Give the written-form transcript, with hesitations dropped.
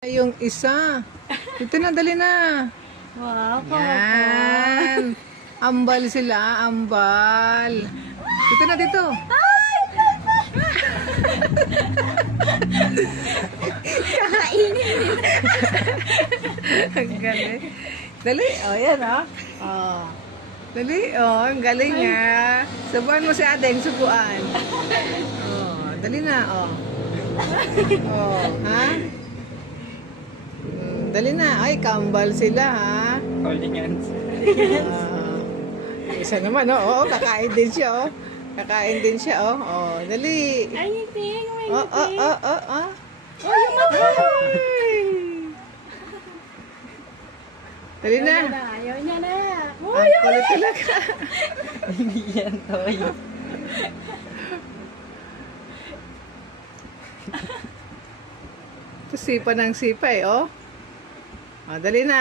Yung isa. Ito na, dali na. Wow, yan. Ambal sila, ambal. Dito na, dito. Kakainin. Ang galing. Dali, oh, yan, oh. Oh. Dali, oh, ang galing nga. Subuan mo si Adeng, subuan. Oh, dali na, oh. Oh, ha? Dali na. Ay, kambal sila, ha? Holding hands. Isa naman, oh. Oo, kakain din siya, oh. Kakain din siya, oh. Oh, dali. Ay, ngipin. May Oh, oh, ngipin. oh, oh, oh. Oh, yung mata. Dali na. Ayaw niya na. Ang kulit talaga. Hindi yan, toy. Ito sipa ng sipa, eh, oh. Oh, dali na.